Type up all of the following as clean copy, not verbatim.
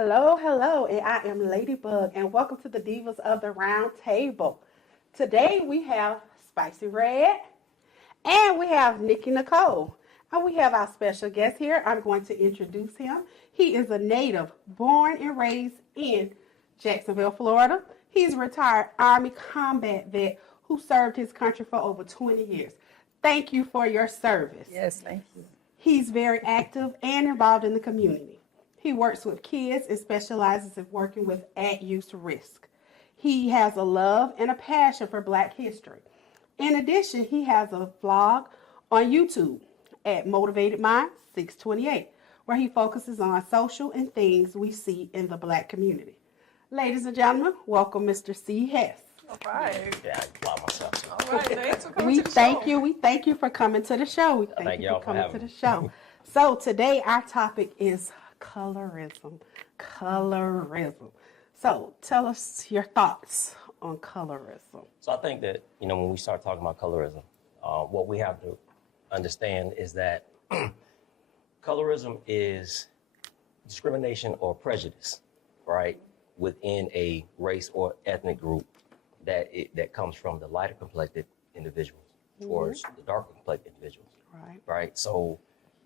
Hello, hello, and I am Ladybug, and welcome to the Divas of the Round Table. Today we have Spicy Red, and we have Nikki Nicole, and we have our special guest here. I'm going to introduce him. He is a native, born and raised in Jacksonville, Florida. He's a retired Army combat vet who served his country for over 20 years. Thank you for your service. Yes, thank you. He's very active and involved in the community. He works with kids and specializes in working with at-use risk. He has a love and a passion for Black history. In addition, he has a vlog on YouTube at Motivated Mind 628, where he focuses on social and things we see in the Black community. Ladies and gentlemen, welcome Mr. Cee Hess. All right. Yeah, I applaud myself. All right, thanks for coming We to the thank show. you. We thank you for coming to the show. We thank you for coming to the show. So today our topic is colorism. Colorism. So tell us your thoughts on colorism. So I think that, when we start talking about colorism, what we have to understand is that colorism is discrimination or prejudice, right, within a race or ethnic group that comes from the lighter complected individuals towards the darker complected individuals. Right. So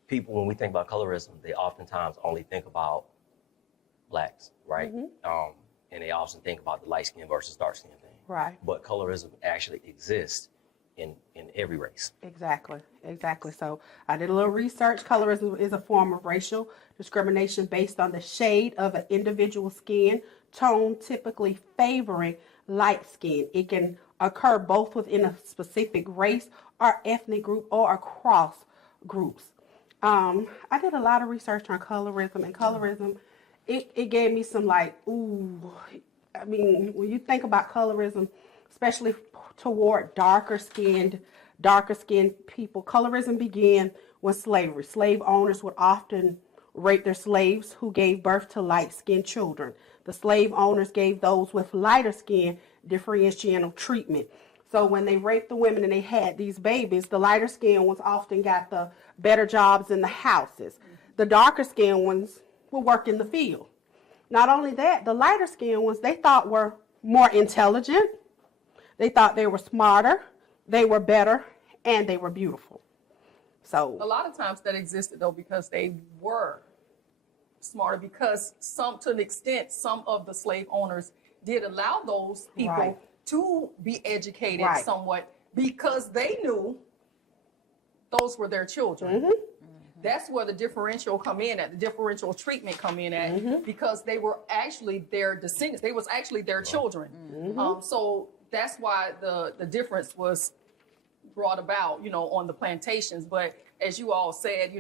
people, when we think about colorism, they oftentimes only think about Blacks, right? And they often think about the light skin versus dark skin thing. Right. But colorism actually exists in every race. Exactly. So I did a little research. Colorism is a form of racial discrimination based on the shade of an individual's skin tone, typically favoring light skin. It can occur both within a specific race or ethnic group or across groups. I did a lot of research on colorism, and colorism, it gave me some when you think about colorism, especially toward darker skinned people, colorism began with slavery. Slave owners would often rape their slaves who gave birth to light-skinned children. The slave owners gave those with lighter skin differential treatment. So when they raped the women and they had these babies, the lighter skinned ones often got the better jobs in the houses. The darker skinned ones would work in the field. Not only that, the lighter skinned ones they thought were more intelligent, they thought they were smarter, they were better, and they were beautiful. So A lot of times that existed though because they were smarter, because to an extent, some of the slave owners did allow those people to be educated somewhat because they knew those were their children. That's where the differential come in at, the differential treatment come in at, because they were actually their descendants. They was actually their children. So that's why the difference was brought about, on the plantations. But as you all said,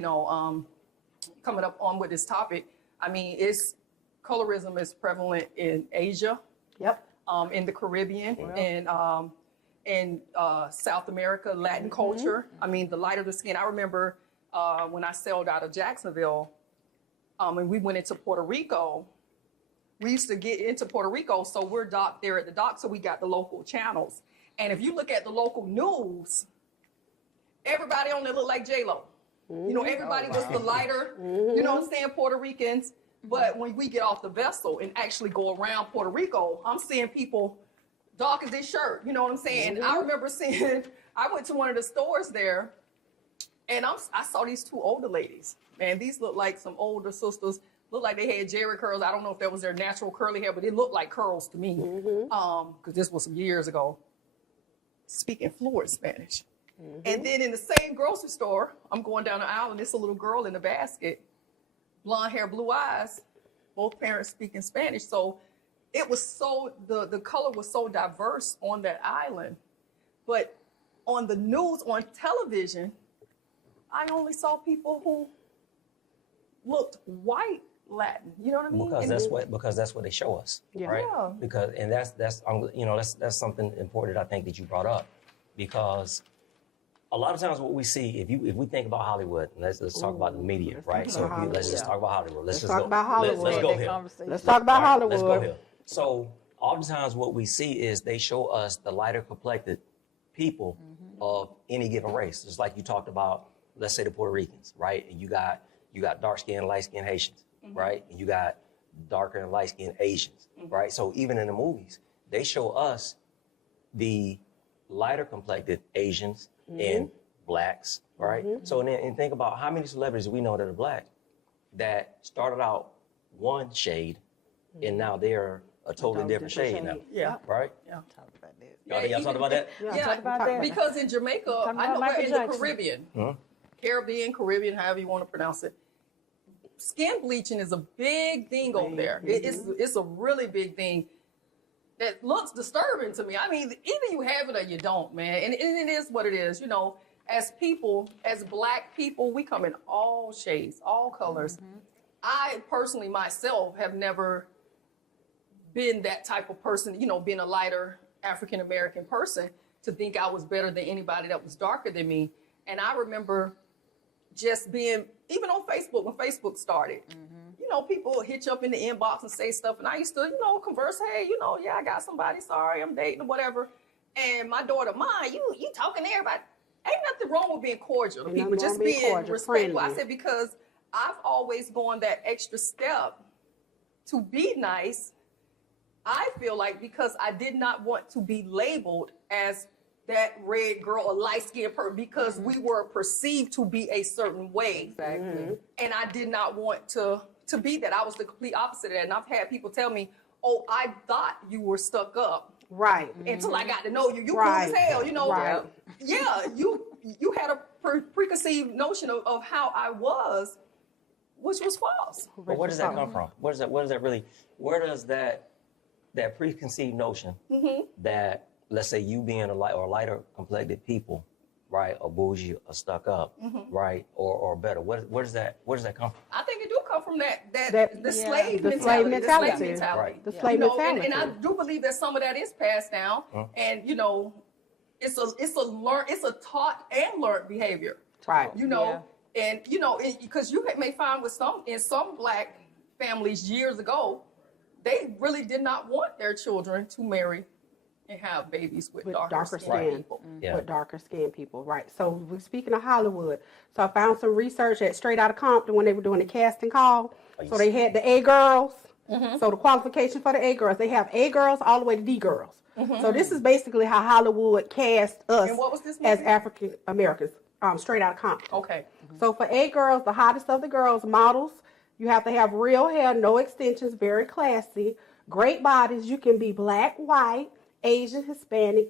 coming up on with this topic, colorism is prevalent in Asia. Yep. In the Caribbean and in South America, Latin culture. The lighter the skin. I remember when I sailed out of Jacksonville and we went into Puerto Rico, we used to get into Puerto Rico, so we're docked there at the dock, so we got the local channels. And if you look at the local news, everybody on there looked like J-Lo. Everybody was the lighter, you know what I'm saying, Puerto Ricans. But when we get off the vessel and actually go around Puerto Rico, I'm seeing people dark as this shirt, you know what I'm saying? And I remember I went to one of the stores there, and I saw these two older ladies. Man, these look like some older sisters. Looked like they had Jerry curls. I don't know if that was their natural curly hair, but it looked like curls to me. Because this was some years ago. Speaking fluent Spanish. And then in the same grocery store, I'm going down the aisle, and there's a little girl in the basket. Blonde hair, blue eyes, both parents speaking Spanish. So it was the color was so diverse on that island. But on the news, on television, I only saw people who looked white Latin. You know what I mean? Because that's what they show us, right? Yeah. Because that's something important I think that you brought up, because a lot of times what we see, if we think about Hollywood, let's talk about the media, right? So let's just talk about Hollywood. Let's talk about Hollywood. Let's go here. Let's talk about Hollywood. Let's go here. So oftentimes what we see is they show us the lighter complected people of any given race. Just like you talked about, let's say the Puerto Ricans, right? And you got dark skinned, light skinned Haitians, right? And you got darker and light-skinned Asians, right? So even in the movies, they show us the lighter complected Asians and blacks, right? So and think about how many celebrities we know that are black that started out one shade and now they're a totally different shade now, Yeah. right? Yeah. Talk about that. Y'all talked about that? Yeah, talk about that. because in Jamaica, Talk I about know Michael in the Jackson. Caribbean, Caribbean, however you want to pronounce it, skin bleaching is a big thing over there. It's a really big thing that looks disturbing to me. I mean, either you have it or you don't, man. And it is what it is. You know, as people, as black people, we come in all shades, all colors. I personally myself have never been that type of person, you know, being a lighter African-American person, to think I was better than anybody that was darker than me. And I remember just being, even on Facebook, when Facebook started, you know, people would hit you up in the inbox and say stuff. And I used to, you know, converse, hey, you know, yeah, I got somebody, sorry, I'm dating or whatever. And my daughter, Mom, you talking to everybody. Ain't nothing wrong with being cordial to Ain't people, nothing just wrong being being cordial, respectful. I friendly. said, because I've always gone that extra step to be nice. I feel like because I did not want to be labeled as that red girl or light-skinned person, because we were perceived to be a certain way. Exactly. And I did not want to be that. I was the complete opposite of that. And I've had people tell me, oh, I thought you were stuck up Right. until I got to know you. You Right. cool as hell, you know. Right. Yeah, you had a preconceived notion of how I was, which was false. But where does that come from? Where does that really, where does that preconceived notion that, let's say you being a lighter complected people, right, or bougie or stuck up, right, or better, where does that come from? I think it do come from the The slave slave mentality. mentality. Right. The slave You know, mentality. and I do believe that some of that is passed down, and you know, it's a taught and learned behavior. Right. You know, and you know, because you may find in some black families years ago, they really did not want their children to marry and have babies with darker skin people. Yeah. With darker skinned people, right? So we're speaking of Hollywood. So I found some research at Straight Outta Compton when they were doing the casting call. So they had the A girls. So the qualification for the A girls, they have A girls all the way to D girls. So this is basically how Hollywood cast us And what was this as movie? African Americans. Straight Outta Compton. Okay. So for A girls, the hottest of the girls, models, you have to have real hair, no extensions, very classy, great bodies. You can be black, white, Asian, Hispanic,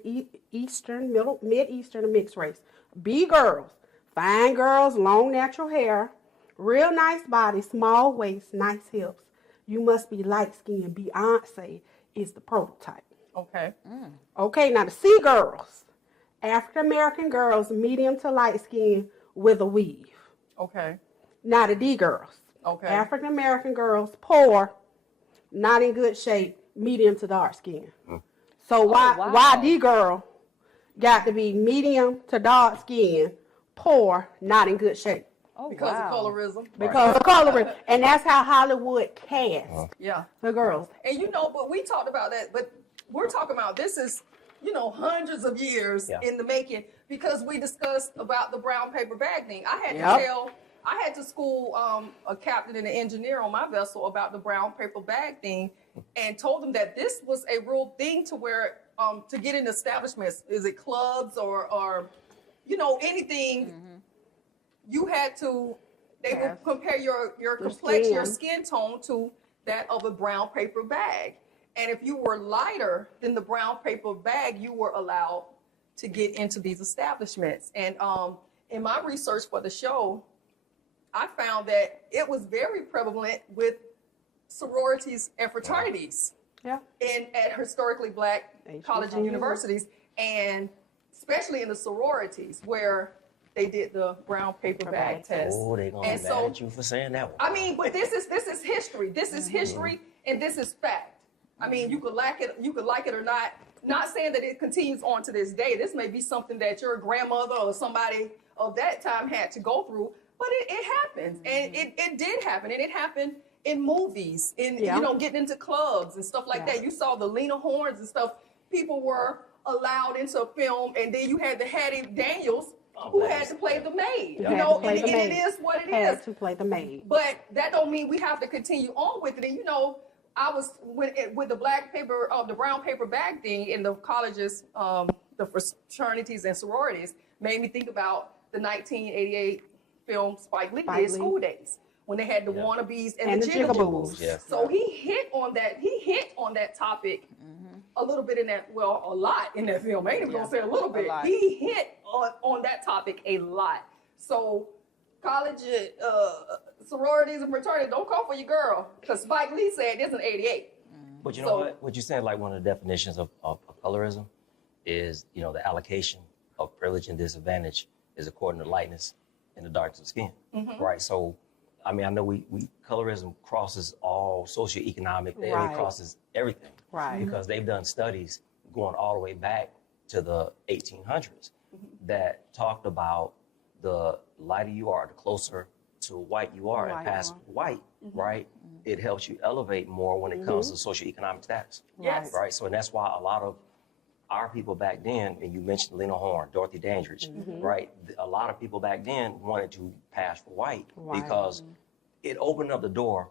Eastern, Mid-Eastern, and mixed race. B girls, fine girls, long natural hair, real nice body, small waist, nice hips. You must be light-skinned. Beyonce is the prototype. Okay. Okay, now the C girls, African-American girls, medium to light-skinned with a weave. Okay. Now the D girls. Okay. African-American girls, poor, not in good shape, medium to dark skin. So why D girl got to be medium to dark skin, poor, not in good shape? Oh, Because wow. of colorism. Because of coloring. And that's how Hollywood cast Yeah. the girls. And you know, but we talked about that, but we're talking about this is, you know, hundreds of years in the making, because we discussed about the brown paper bag thing. I had to school a captain and an engineer on my vessel about the brown paper bag thing, and told them that this was a real thing to where to get in establishments, is it clubs or you know, anything, you had to, they would compare your complexion, your skin tone to that of a brown paper bag. And if you were lighter than the brown paper bag, you were allowed to get into these establishments. And in my research for the show, I found that it was very prevalent with sororities and fraternities Yeah. at historically black colleges and universities, and especially in the sororities where they did the brown paper bag test. Oh, they're going to be mad at you for saying that one. I mean, but this is history. This is history, and this is fact. I mean, you could like it or not. Not saying that it continues on to this day. This may be something that your grandmother or somebody of that time had to go through, but it happens, and it did happen, and it happened in movies, you know, getting into clubs and stuff like that. You saw the Lena Hornes and stuff. People were allowed into a film, and then you had the Hattie Daniels who had to play the maid. Had You know, to play and the maid. it is what it Had is. to play the maid. But that don't mean we have to continue on with it. And you know, I was with the black paper, the brown paper bag thing in the colleges, the fraternities and sororities made me think about the 1988 film Spike Lee did, School Days, when they had the wannabes and the jigaboos. Yeah. So he hit on that topic a little bit in that, well, a lot in that film. I ain't even gonna say a little bit. He hit on that topic a lot. So college sororities and fraternities, don't call for your girl, because Spike Lee said this in '88. But you know what you said, like one of the definitions of colorism is, you know, the allocation of privilege and disadvantage is according to lightness and the darkness of skin, right? So, I mean, I know we colorism crosses all socioeconomic, it crosses everything, Right. because they've done studies going all the way back to the 1800s that talked about the lighter you are, the closer to white you are, and past white, right? It helps you elevate more when it comes to socioeconomic status. Yes. Right. So, and that's why a lot of our people back then, and you mentioned Lena Horne, Dorothy Dandridge, right? A lot of people back then wanted to pass for white because it opened up the door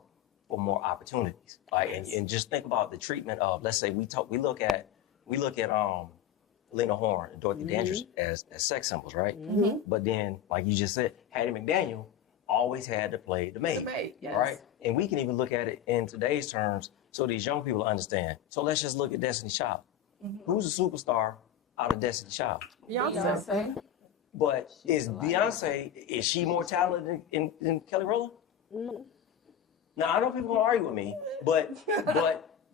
for more opportunities. Right. And just think about the treatment of, let's say we look at Lena Horne and Dorothy Dandridge as sex symbols, right? But then, like you just said, Hattie McDaniel always had to play the maid, right? And we can even look at it in today's terms so these young people understand. So let's just look at Destiny's Child. Who's a superstar out of Destiny's Child? Beyonce. But is Beyonce, is she more talented than Kelly Rowland? Now, I know people gonna argue with me, but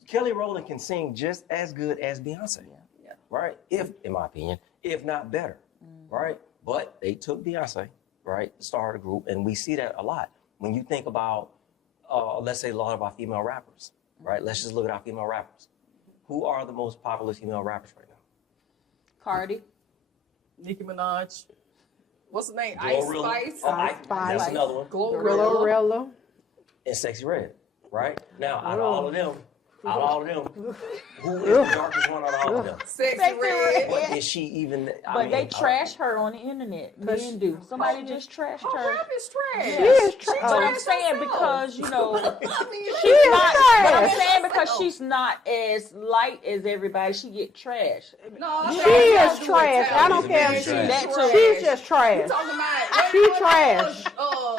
Kelly Rowland can sing just as good as Beyonce, right? In my opinion, if not better, right? But they took Beyonce, right, the star of the group, and we see that a lot. When you think about, let's say a lot of our female rappers, right? Let's just look at our female rappers. Who are the most popular female rappers right now? Cardi. Nicki Minaj. What's the name? Glorilla. Ice Spice. Ice Spice. That's another one. Glorilla. And Sexy Red, right? Now, out of all of them, who is the darkest one out of all of them? Sexy Red. But is she even? But they trash her on the internet. Men do. Somebody just trashed Oh, her. rap is trash. She is trash. But I'm trashed saying herself. because, you know, I mean, She is but I'm trash. saying because she's not as light as everybody, she get trashed. No, She that is has trash. I don't care if She's trash. she's just trash. You talking about? She trash.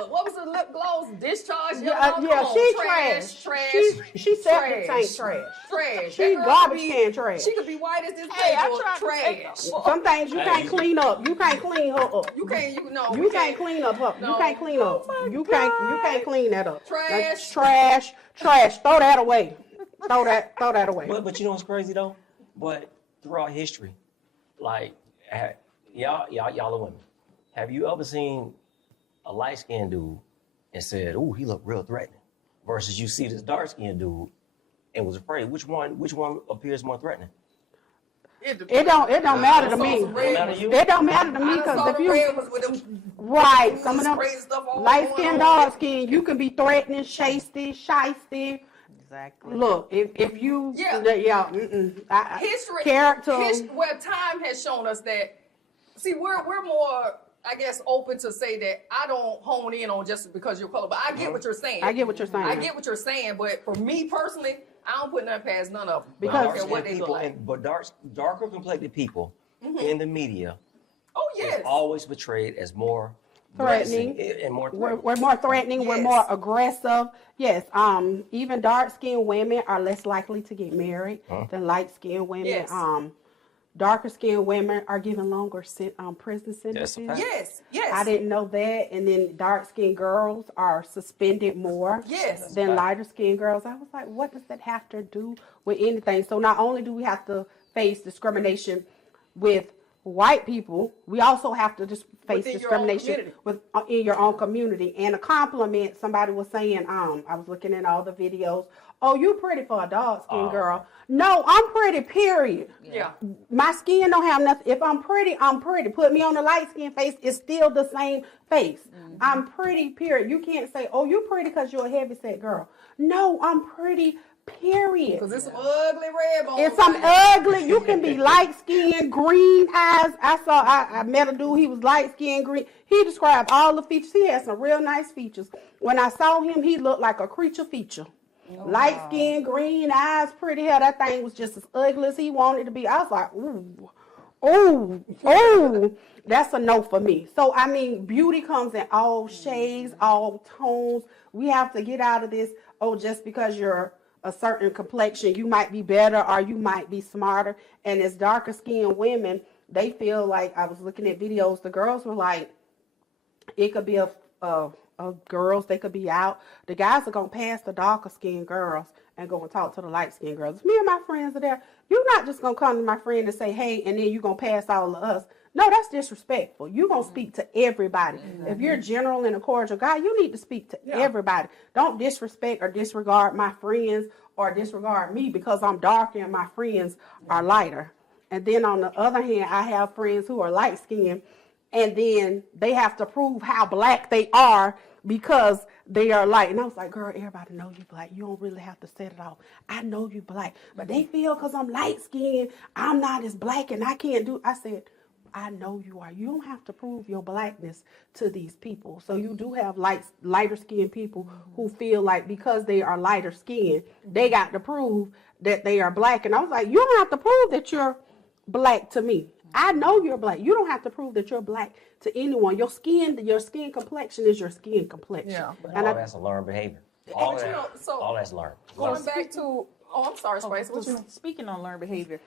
What was the lip gloss? Discharge? Yeah, she trash. Trash. She septic tank trash. Trash. She That girl garbage could be- can trash. She could be white as this Hey, I paper. tried to take Trash. Some things you can't clean up. You can't clean her up. You can't. You know. You can't clean up her. You No. can't clean up. You can't clean that up. Trash. Like, trash. Throw that away. Throw that away. But you know what's crazy though? But throughout history, like y'all are women. Have you ever seen a light skinned dude and said, "Ooh, he looked real threatening," versus you see this dark skinned dude and was afraid? Which one appears more threatening? It don't matter to me. It don't matter to me because if you some of them light skin, dark skin, you can be threatening, shysty. Exactly. Look, if you History. character. Well, time has shown us that. See, we're more, I guess, open to say that I don't hone in on just because you're color, but I get what you're saying. I get what you're saying. I get what you're saying, but for me personally, I don't put nothing past none of them. Because- I don't care what they look like. But darker complected people in the media Oh is yes. always portrayed as more Threatening. menacing and more We're threatening. more threatening. We're Yes. more aggressive. Yes. Even dark-skinned women are less likely to get married than light-skinned women. Yes. Darker-skinned women are given longer prison sentences. fact. Yes. I didn't know that. And then dark-skinned girls are suspended more Yes. than lighter-skinned girls. I was like, what does that have to do with anything? So not only do we have to face discrimination with white people, we also have to just face Within your own discrimination in your own community. And a compliment, somebody was saying, I was looking at all the videos. Oh, you pretty for a dark-skinned girl. No, I'm pretty, period. Yeah. My skin don't have nothing. If I'm pretty, I'm pretty. Put me on a light skin face, it's still the same face. I'm pretty, period. You can't say, oh, you're pretty because you're a heavyset girl. No, I'm pretty, Period. Because it's some ugly red bones. It's some ugly. You can be light skinned, green eyes. I met a dude. He was light skinned, green. He described all the features. He had some real nice features. When I saw him, he looked like a creature feature. Light skin, green eyes, pretty hair. That thing was just as ugly as he wanted to be. I was like, ooh, ooh, ooh. That's a no for me. So, I mean, beauty comes in all shades, all tones. We have to get out of this, just because you're a certain complexion, you might be better or you might be smarter. And as darker skinned women, they feel like, I was looking at videos, the girls were like, it could be a girls, they could be out. The guys are going to pass the darker skinned girls and go and talk to the light skinned girls. If me and my friends are there, you're not just going to come to my friend and say, hey, and then you're going to pass all of us. No, that's disrespectful. You're going to speak to everybody. If you're general and a cordial guy, you need to speak to everybody. Don't disrespect or disregard my friends or disregard me because I'm darker and my friends are lighter. And then on the other hand, I have friends who are light skinned, and then they have to prove how black they are because they are light. And I was like, girl, everybody know you black. You don't really have to set it off. I know you black. But they feel because I'm light skinned, I'm not as black and I can't do. I said, I know you are. You don't have to prove your blackness to these people. So you do have lighter skinned people who feel like because they are lighter skinned, they got to prove that they are black. And I was like, you don't have to prove that you're black to me. I know you're black. You don't have to prove that you're black to anyone. Your skin complexion is your skin complexion. Yeah. But And all that's a learned behavior. All that's learned. Going back to, I'm sorry, Spice. What you? Speaking on learned behavior,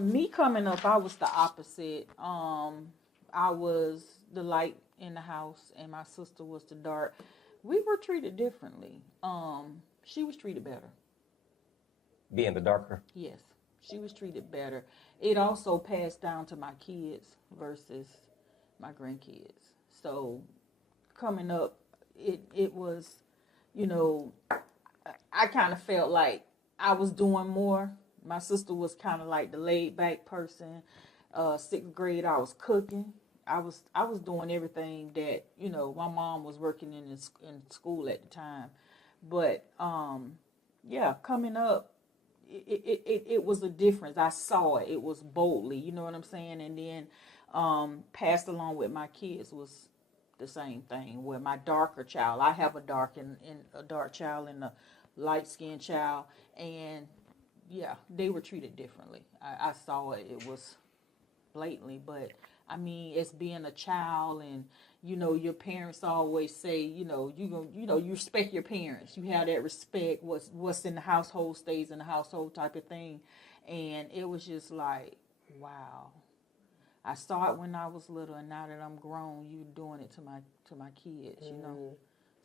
me coming up, I was the opposite. I was the light in the house, and my sister was the dark. We were treated differently. She was treated better. Being the darker? Yes, she was treated better. It also passed down to my kids versus my grandkids. So coming up, it was, I kind of felt like I was doing more. My sister was kind of like the laid back person. 6th grade, I was cooking. I was doing everything that, my mom was working in school at the time. But coming up, it was a difference. I saw it. It was boldly, you know what I'm saying? And then passed along with my kids was the same thing. Where my darker child, I have a dark child and a light skinned child, and they were treated differently. I saw it. It was blatantly, but I mean, it's being a child, and your parents always say, you respect your parents. You have that respect. What's in the household stays in the household type of thing. And it was just like, wow. I saw it when I was little, and now that I'm grown, you doing it to my kids,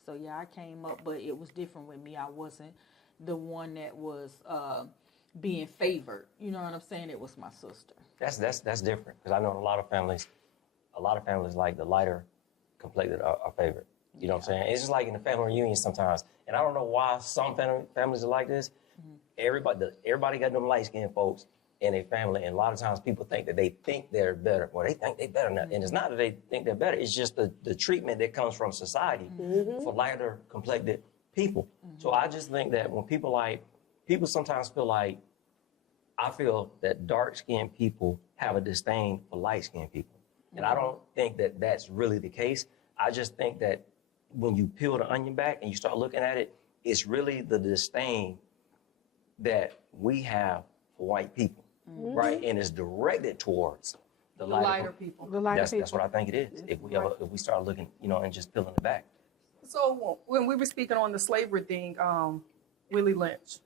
So I came up, but it was different with me. I wasn't the one that was being favored. You know what I'm saying? It was my sister. That's different, because I know a lot of families like the lighter complected are favored. You know what I'm saying? It's just like in the family reunion sometimes, and I don't know why some families are like this. Everybody got them light-skinned folks in a family, and a lot of times people think that they think they're better, or they think they're better than that. And it's not that they think they're better, it's just the treatment that comes from society for lighter complected people. So I just think that when people sometimes feel like, I feel that dark-skinned people have a disdain for light-skinned people. And I don't think that that's really the case. I just think that when you peel the onion back and you start looking at it, it's really the disdain that we have for white people, right? And it's directed towards the lighter people. That's what I think it is. If we start looking, and just peeling it back. So when we were speaking on the slavery thing, Willie Lynch.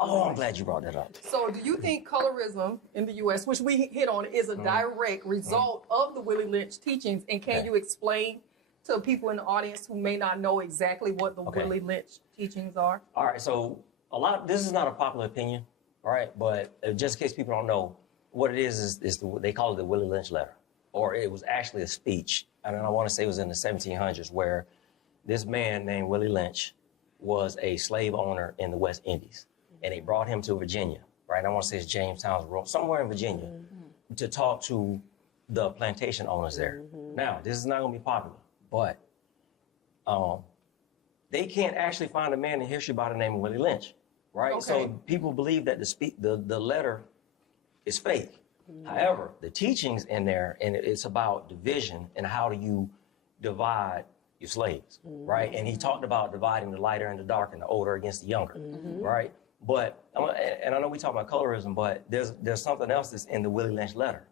Oh, I'm glad you brought that up. So do you think colorism in the U.S., which we hit on, is a direct result of the Willie Lynch teachings? And can you explain to people in the audience who may not know exactly what the Willie Lynch teachings are? All right, so this is not a popular opinion, all right? But just in case people don't know, what it is they call it the Willie Lynch letter. Or it was actually a speech, and I want to say it was in the 1700s, where this man named Willie Lynch was a slave owner in the West Indies. And they brought him to Virginia, right? I want to say it's Jamestown, somewhere in Virginia, to talk to the plantation owners there. Now, this is not going to be popular, but they can't actually find a man in history by the name of Willie Lynch. right? Okay. So people believe that the letter is fake. However, the teachings in there, and it's about division and how do you divide your slaves, right? And he talked about dividing the lighter and the dark and the older against the younger, right? But, and I know we talk about colorism, but there's something else that's in the Willie Lynch letter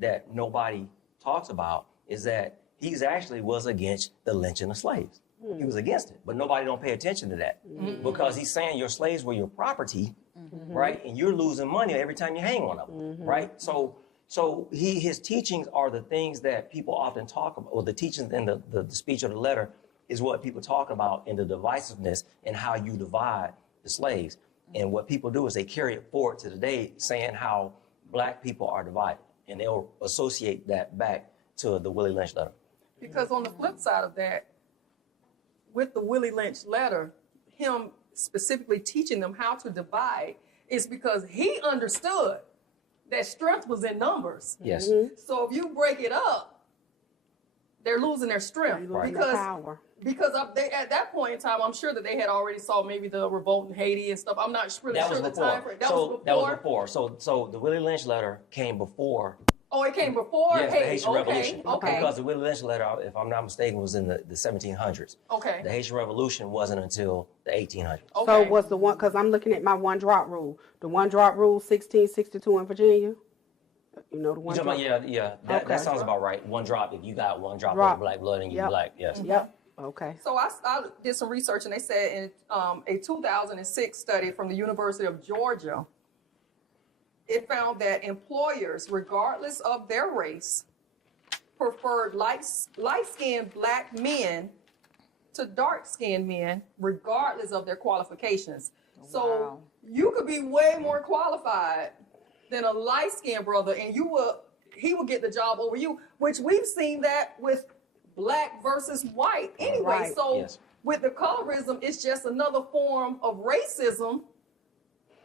that nobody talks about, is that he's actually was against the lynching of slaves. He was against it, but nobody don't pay attention to that because he's saying your slaves were your property, right? And you're losing money every time you hang one of them, right? So his teachings are the things that people often talk about, or the teachings in the speech or the letter is what people talk about in the divisiveness and how you divide the slaves. And what people do is they carry it forward to today, saying how black people are divided, and they'll associate that back to the Willie Lynch letter. Because on the flip side of that, with the Willie Lynch letter, him specifically teaching them how to divide is because he understood that strength was in numbers. Yes. So if you break it up, they're losing their strength. Right. Because Power. they, at that point in time, I'm sure that they had already saw maybe the revolt in Haiti and stuff. I'm not really That sure was the before. time frame. That was before. So the Willie Lynch letter came before. Oh, it came before Yes, the Haiti. Haitian Okay. Revolution. Okay. Because the Willie Lynch letter, if I'm not mistaken, was in the 1700s. Okay. The Haitian Revolution wasn't until the 1800s. Okay. So what's the one, because I'm looking at my one drop rule. The one drop rule, 1662 in Virginia. You know the one You drop? talking about, yeah. That Okay. sounds about right. One drop, if you got one drop Drop. of black blood and you Yep. black, yes. Yep. Okay. So I did some research, and they said in a 2006 study from the University of Georgia, it found that employers, regardless of their race, preferred light-skinned black men to dark-skinned men, regardless of their qualifications. So Wow. you could be way more qualified than a light-skinned brother, and he will get the job over you, which we've seen that with black versus white anyway. Right. So Yes. with the colorism, it's just another form of racism,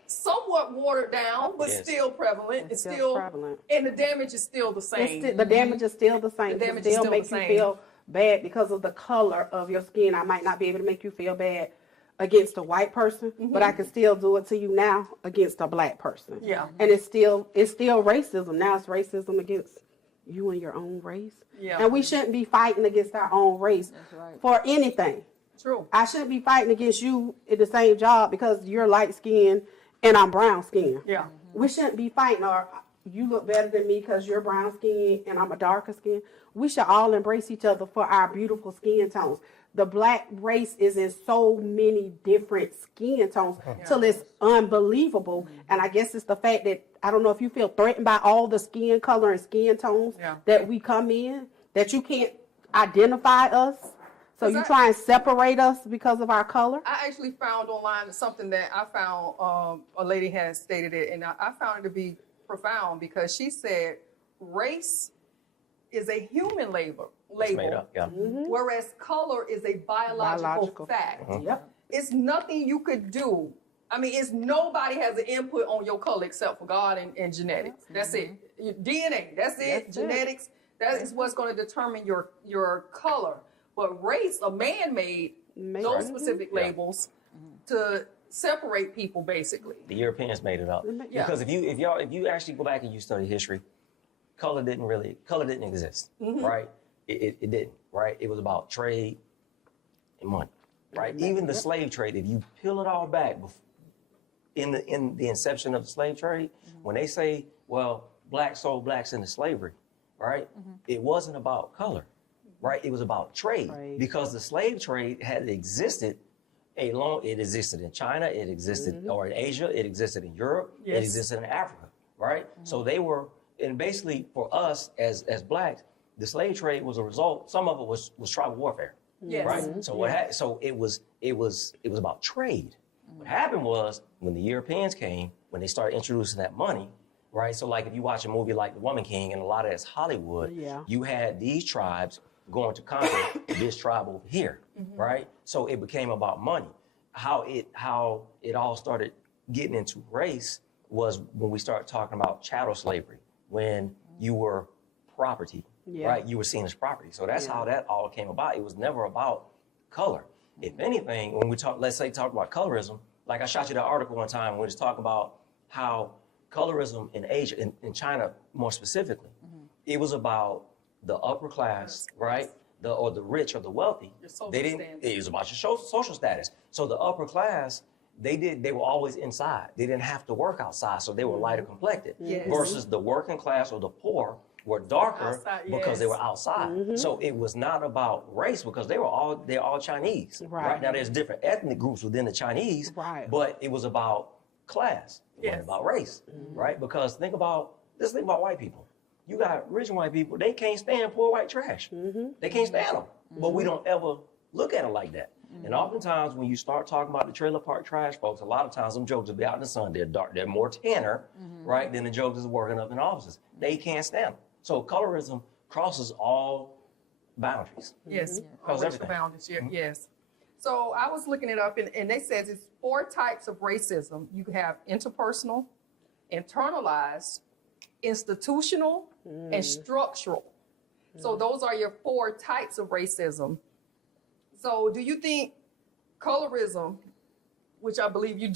somewhat watered down, but Yes. still prevalent. It's still still prevalent. and the damage is still the It's same. still, the damage is still the same. The It damage is still still makes the you same. feel bad because of the color of your skin. I might not be able to make you feel bad against a white person, but I can still do it to you now against a black person. Yeah. And it's still racism. Now it's racism against you and your own race. Yeah. And we shouldn't be fighting against our own race right. for anything. True. I shouldn't be fighting against you in the same job because you're light skinned and I'm brown skinned. Yeah. We shouldn't be fighting, or you look better than me because you're brown skinned and I'm a darker skin. We should all embrace each other for our beautiful skin tones. The black race is in so many different skin tones till it's unbelievable. And I guess it's the fact that, I don't know if you feel threatened by all the skin color and skin tones Yeah. that we come in, that you can't identify us. So you I- try and separate us because of our color? I actually found online something that I found, a lady had stated it, and I found it to be profound because she said race is a human label, It's made up, yeah. whereas color is a biological fact. Yep. It's nothing you could do. I mean, it's nobody has an input on your color except for God and genetics. That's it. Your DNA, that's it. That's it. Genetics, that is what's going to determine your color. But race, a man made those specific labels to separate people, basically. The Europeans made it up. Yeah. Because if you actually go back and you study history, color didn't exist, right? It didn't, right? It was about trade and money, right? Even the slave trade, if you peel it all back, in the inception of the slave trade, when they say, well, blacks sold blacks into slavery, right? It wasn't about color, right? It was about trade, because the slave trade had existed it existed in China, it existed or in Asia, it existed in Europe, it existed in Africa, right? So they were, and basically for us as blacks, the slave trade was a result. Some of it was tribal warfare, Yes. right? So so it was about trade. What happened was when the Europeans came, when they started introducing that money, right? So like if you watch a movie like The Woman King, and a lot of that's Hollywood, you had these tribes going to conquer this tribe over here, right? So it became about money. How it all started getting into race was when we started talking about chattel slavery, when you were property, right? You were seen as property. So that's how that all came about. It was never about color. If anything, when we talk, let's say talk about colorism, like I shot you that article one time when it's talking about how colorism in Asia, in China more specifically, it was about the upper class, right? Or the rich or the wealthy. Your social They didn't. status. It was about your social status. So the upper class, they were always inside. They didn't have to work outside, so they were lighter complected. Yes. Versus the working class or the poor were darker Outside, because they yes. were outside. So it was not about race because they're all Chinese. Right. Now there's different ethnic groups within the Chinese. Right. But it was about class. It Yes. wasn't about race. Right? Because think about white people. You got rich white people, they can't stand poor white trash. They can't stand them. But we don't ever look at it like that. And oftentimes when you start talking about the trailer park trash folks, a lot of times them jokers will be out in the sun. They're dark, they're more tanner, right, than the jokers working up in offices. They can't stand them. So colorism crosses all boundaries. Yes, Cause racial everything. boundaries. Yes. So I was looking it up, and they says it's 4 types of racism. You have interpersonal, internalized, institutional, and structural. So those are your 4 types of racism. So do you think colorism, which I believe you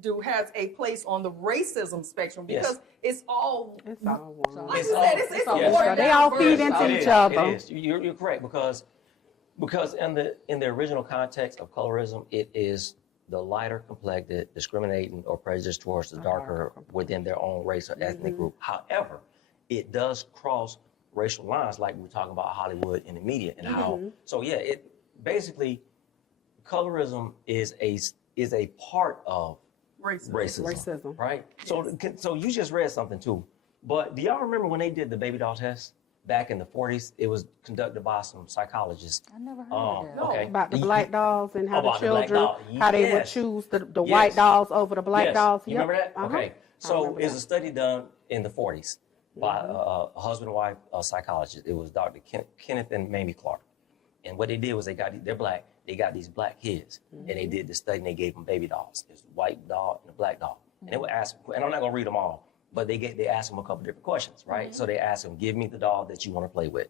do, has a place on the racism spectrum? Because Yes. it's all, It's all one. like It's you all- said, it's a Yes. watered They down all feed version into of each it. other. It is. You're correct because in the original context of colorism, it is the lighter complected discriminating or prejudice towards the darker within their own race or ethnic group. However, it does cross racial lines, like we're talking about Hollywood and the media and how. So yeah, it basically colorism is a part of racism. Right? So you just read something too. But do y'all remember when they did the baby doll test back in the 40s? It was conducted by some psychologists. I never heard of that. Okay. About the black dolls and how the About the black children, doll. how they would Yes. choose the white dolls over the black Yes. dolls. You Yep. remember that? Uh-huh. Okay. I So remember it's that. a study done in the 40s by a husband and wife psychologist. It was Dr. Kenneth and Mamie Clark. And what they did was they're black. They got these black kids, and they did the study, and they gave them baby dolls. There's a white doll and a black doll. And they would ask, and I'm not going to read them all, but they asked them a couple different questions, right? So they asked them, give me the doll that you want to play with.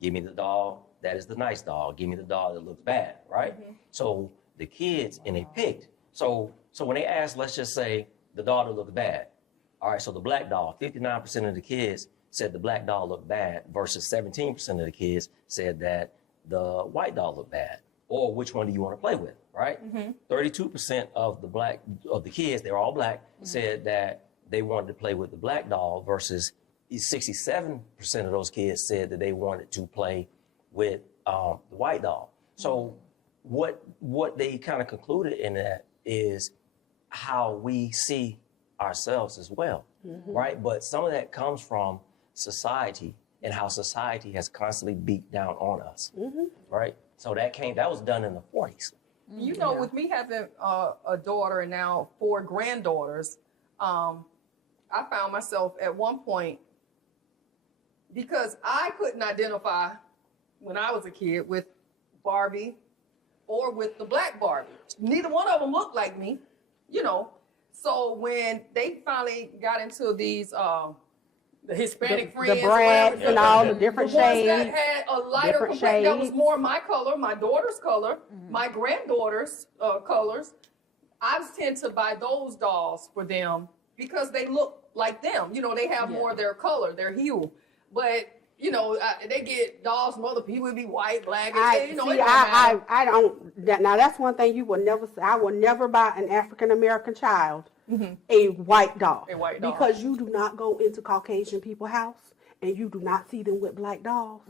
Give me the doll that is the nice doll. Give me the doll that looks bad, right? So the kids, and they picked. So when they asked, let's just say the doll that looks bad. All right, so the black doll, 59% of the kids said the black doll looked bad versus 17% of the kids said that the white doll looked bad. Or which one do you want to play with, right? 32% of the kids, they're all black, said that they wanted to play with the black doll versus 67% of those kids said that they wanted to play with the white doll. So what they kind of concluded in that is how we see ourselves as well, right? But some of that comes from society and how society has constantly beat down on us, right? So that was done in the 40s. You know, with me having a daughter and now 4 granddaughters, I found myself at one point, because I couldn't identify when I was a kid with Barbie or with the black Barbie. Neither one of them looked like me, you know. So when they finally got into these the Hispanic friends, The brats whatever, and all the different the ones shades. that had a lighter different complexion, that was shades. more my color, my daughter's color, my granddaughter's colors. I tend to buy those dolls for them because they look like them. You know, they have more of their color, their hue. But you know, they get dolls from other people. It be white, black. And, you know, it don't matter. I don't. Now that's one thing you will never say. I will never buy an African American child a white doll. A white doll. Because you do not go into Caucasian people's house and you do not see them with black dolls.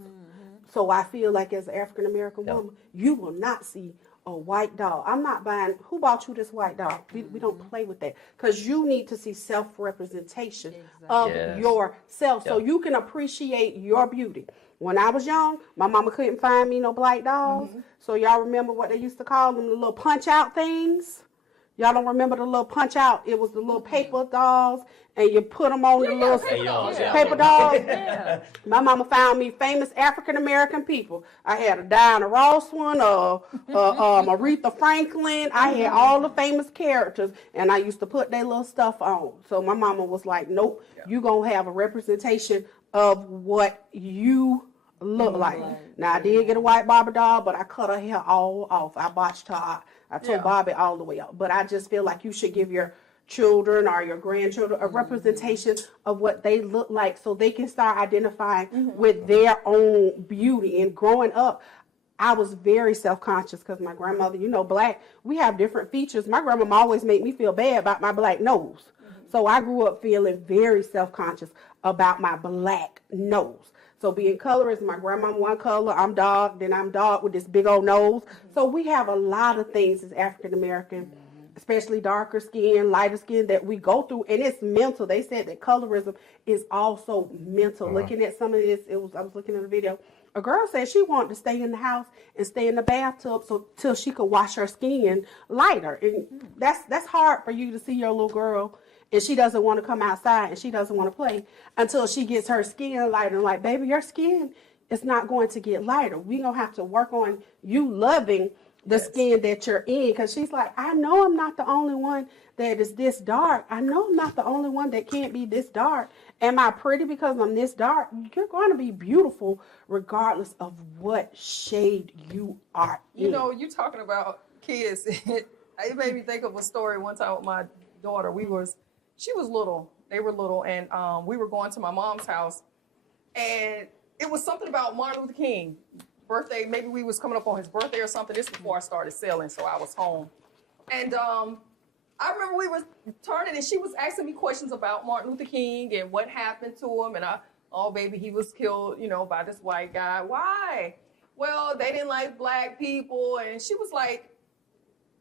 So I feel like as an African American woman, you will not see a white doll. I'm not buying. Who bought you this white doll? We don't play with that because you need to see self-representation of Yes. yourself so you can appreciate your beauty. When I was young, my mama couldn't find me no black dolls. So y'all remember what they used to call them, the little punch-out things? Y'all don't remember the little punch-out? It was the little paper dolls, and you put them on the little paper dolls. My mama found me famous African-American people. I had a Diana Ross one, Aretha Franklin. I had all the famous characters, and I used to put their little stuff on. So my mama was like, nope, you going to have a representation of what you look like. Now, I did get a white Barbie doll, but I cut her hair all off. I botched her. I told Yeah. Bobby all the way up. But I just feel like you should give your children or your grandchildren a representation of what they look like so they can start identifying with their own beauty. And growing up, I was very self-conscious because my grandmother, black, we have different features. My grandmama always made me feel bad about my black nose. So I grew up feeling very self-conscious about my black nose. So being colorist, my grandma one color, I'm dark, then I'm dark with this big old nose. So we have a lot of things as African American, especially darker skin, lighter skin, that we go through, and it's mental. They said that colorism is also mental. Looking at some of this, I was looking at a video. A girl said she wanted to stay in the house and stay in the bathtub till she could wash her skin lighter, and that's hard for you to see your little girl. And she doesn't want to come outside and she doesn't want to play until she gets her skin lighter. And like, baby, your skin is not going to get lighter. We're going to have to work on you loving the skin that you're in. Because she's like, I know I'm not the only one that is this dark. I know I'm not the only one that can't be this dark. Am I pretty because I'm this dark? You're going to be beautiful regardless of what shade you are in. You know, you talking about kids. It made me think of a story one time with my daughter. She was little. They were little, and we were going to my mom's house, and it was something about Martin Luther King birthday. Maybe we was coming up on his birthday or something. This was before I started selling, so I was home, and I remember we were turning, and she was asking me questions about Martin Luther King and what happened to him, and baby, he was killed, by this white guy. Why? Well, they didn't like black people, and she was like,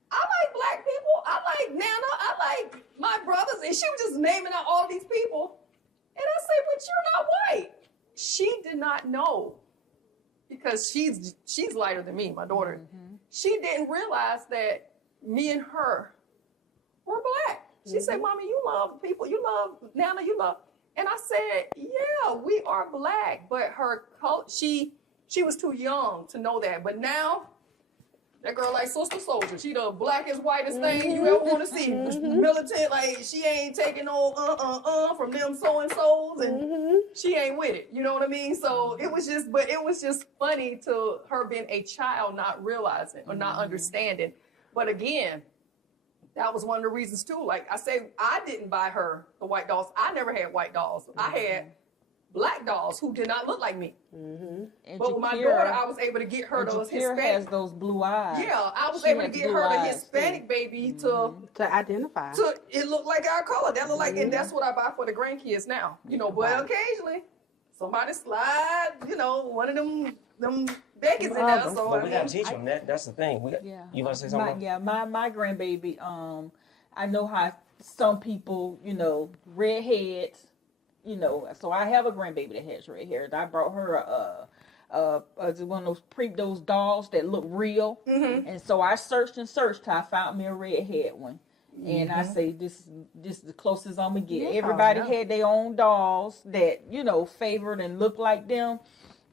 I like black people. I like Nana. I like my brothers. And she was just naming out all these people. And I said, but you're not white. She did not know because she's lighter than me, my daughter. She didn't realize that me and her were black. She said, Mommy, you love people. You love Nana. You love. And I said, yeah, we are black. But her color, she was too young to know that. But now, that girl like Sister Soldier. She the blackest, whitest thing you ever want to see. Militant, like she ain't taking no from them so-and-sos, and she ain't with it. You know what I mean? So it was just funny to her being a child, not realizing or not understanding. But again, that was one of the reasons too. Like I say, I didn't buy her the white dolls. I never had white dolls. I had black dolls who did not look like me. But with my daughter, I was able to get her those Hispanic. has those blue eyes. Yeah, I was able to get her the Hispanic baby to identify. It looked like our color. That looked like, and that's what I buy for the grandkids now. But occasionally somebody slide, one of them Becky's in there. So but we gotta teach them that. That's the thing. You want to say something? My grandbaby. I know how some people, redheads. So I have a grandbaby that has red hair. I brought her one of those dolls that look real. And so I searched till I found me a redhead one. And I say this is the closest I'm gonna get. Everybody had their own dolls that favored and looked like them,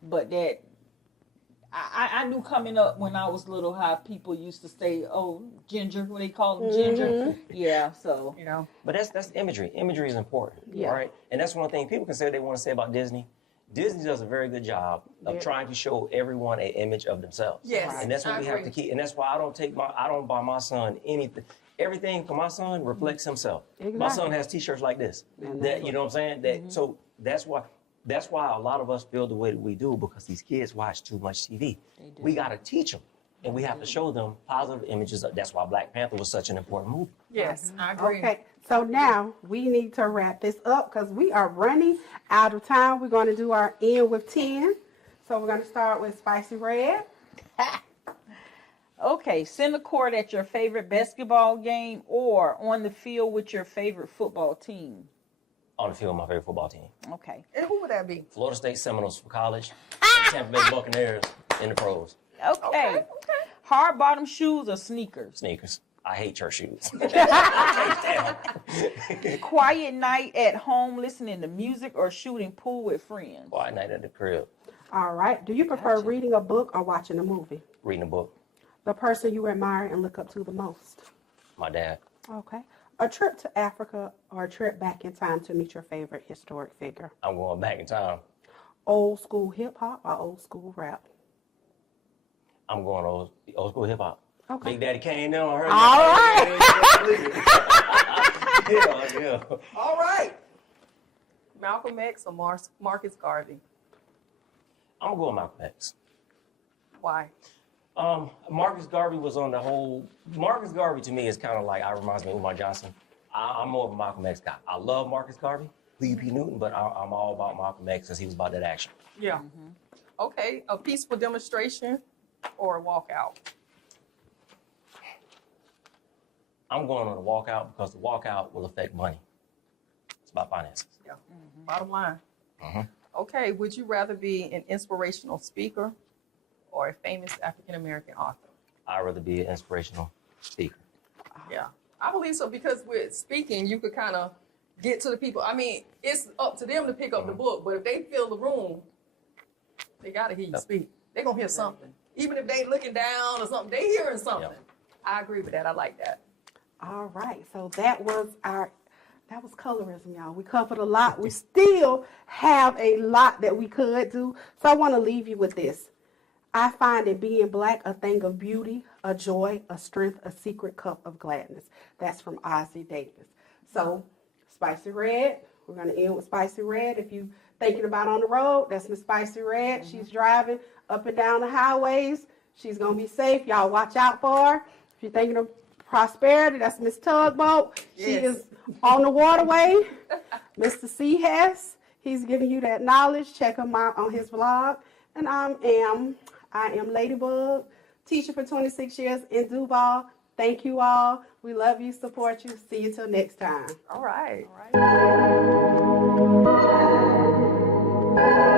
but that I knew coming up when I was little how people used to say, "Oh, ginger," what they call them, ginger. Yeah, so But that's imagery. Imagery is important, right? And that's one thing people can say they want to say about Disney. Disney does a very good job of trying to show everyone an image of themselves. Yes, and that's what we have to keep. And that's why I don't buy my son anything. Everything for my son reflects himself. Exactly. My son has T-shirts like this. That you know what I'm saying? So that's why a lot of us feel the way that we do, because these kids watch too much TV. We got to teach them, and we have to show them positive images. That's why Black Panther was such an important movie. Yes, I agree. Okay, so now we need to wrap this up because we are running out of time. We're going to do our end with 10. So we're going to start with Spicy Red. Okay, center court at your favorite basketball game or on the field with your favorite football team. On the field, my favorite football team. Okay. And who would that be? Florida State Seminoles for college, and Tampa Bay Buccaneers in the pros. Okay. Hard bottom shoes or sneakers? Sneakers. I hate church shoes. Quiet night at home listening to music or shooting pool with friends? Quiet night at the crib. All right. Do you prefer reading a book or watching a movie? Reading a book. The person you admire and look up to the most? My dad. Okay. A trip to Africa or a trip back in time to meet your favorite historic figure? I'm going back in time. Old school hip hop or old school rap? I'm going old school hip hop. Okay. Big Daddy Kane down on her. All right. Yeah. All right. Malcolm X or Marcus Garvey? I'm gonna go with Malcolm X. Why? Marcus Garvey was on the whole. Marcus Garvey to me is kind of like, I reminds me of Umar Johnson. I'm more of a Malcolm X guy. I love Marcus Garvey, Lee P. Newton, but I'm all about Malcolm X because he was about that action. Yeah. Okay, a peaceful demonstration or a walkout? I'm going on a walkout because the walkout will affect money. It's about finances. Yeah. Bottom line. Mhm. Okay, would you rather be an inspirational speaker or a famous African American author? I'd rather be an inspirational speaker. Yeah, I believe so because with speaking, you could kind of get to the people. I mean, it's up to them to pick up the book, but if they fill the room, they got to hear you speak. They're going to hear something. Even if they ain't looking down or something, they hearing something. Yep. I agree with that. I like that. All right, so that was colorism, y'all. We covered a lot. We still have a lot that we could do. So I want to leave you with this. I find in being black a thing of beauty, a joy, a strength, a secret cup of gladness. That's from Ozzie Davis. So Spicy Red, we're going to end with Spicy Red. If you thinking about on the road, that's Miss Spicy Red. She's driving up and down the highways. She's going to be safe. Y'all watch out for her. If you're thinking of prosperity, that's Miss Tugboat. She Yes. is on the waterway. Mr. Cee Hess, he's giving you that knowledge. Check him out on his vlog. And I am Ladybug, teacher for 26 years in Duval. Thank you all. We love you, support you. See you till next time. All right. All right.